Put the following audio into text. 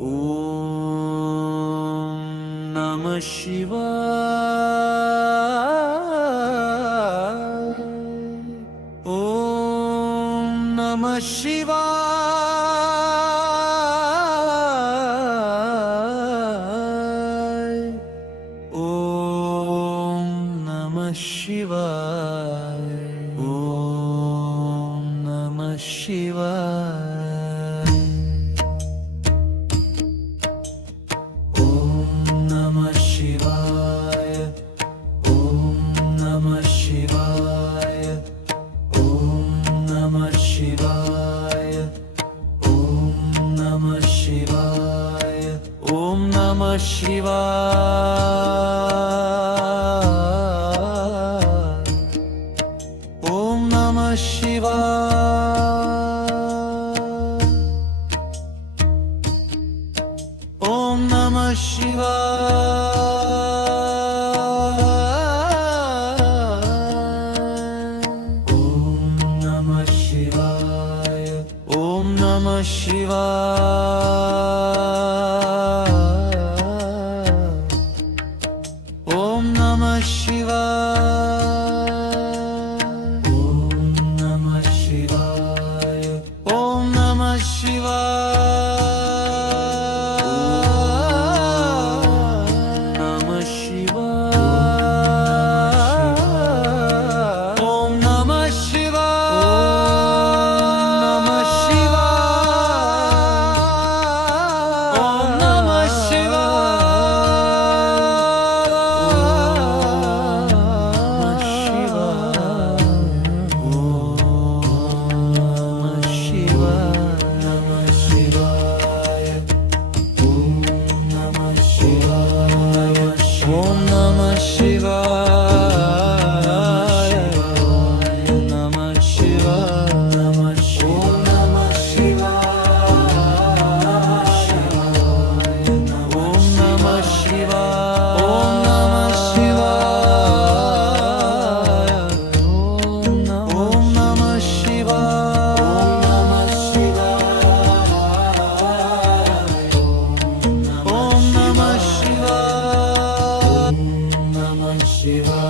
ओम नमः शिवाय। ओम नमः शिवाय। ओम नमः शिवाय। ओम नमः शिवाय। ओम नमः शिवाय। ओम नमः शिवाय। ओम नमः शिवाय। ओम नमः शिवाय। ओम नमः शिवाय। ओम नमः शिवाय। ओम नमः शिवाय। ओम नमः शिवाय। ओम नमः शिवाय। ओम नमः शिवाय। ओम नमः शिवाय। ओम नमः शिवाय। ओम नमः शिवाय।